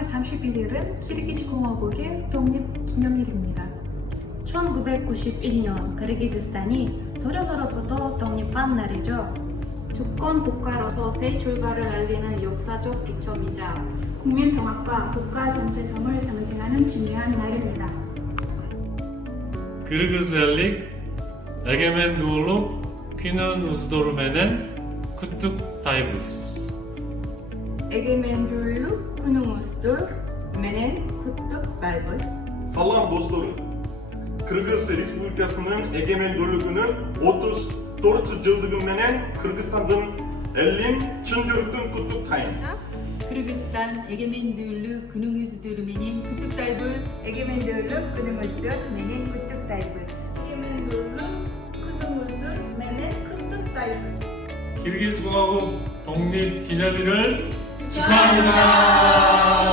4월 31일은 키르기즈공화국의 독립기념일입니다. 1991년 키르기즈스탄이 소련으로부터 독립한 날이죠. 주권 국가로서 새 출발을 알리는 역사적 기점이자 국민통합과 국가 정체성을 상징하는 중요한 날입니다. Kırgızlarlık egemen Künün uzdurmenen kutup taybız. 에게멘줄루 쿠누무스돌 메넨 쿠뚝 달브스. Salam dostları. Kırgız Respublikası'nın egemenliğinin 34 yıldızı menen Kırgızstan'ın 50 çın kutuktayım. Kırgızistan egemenliği günümüz döneminin kutup 달브스. 에게멘들룩 그누무스돌 메넨 쿠뚝 달브스. 에게멘줄루 쿠누무스돌 메넨 쿠뚝 달브스. Kırgız공화국 독립기념일을 축하합니다.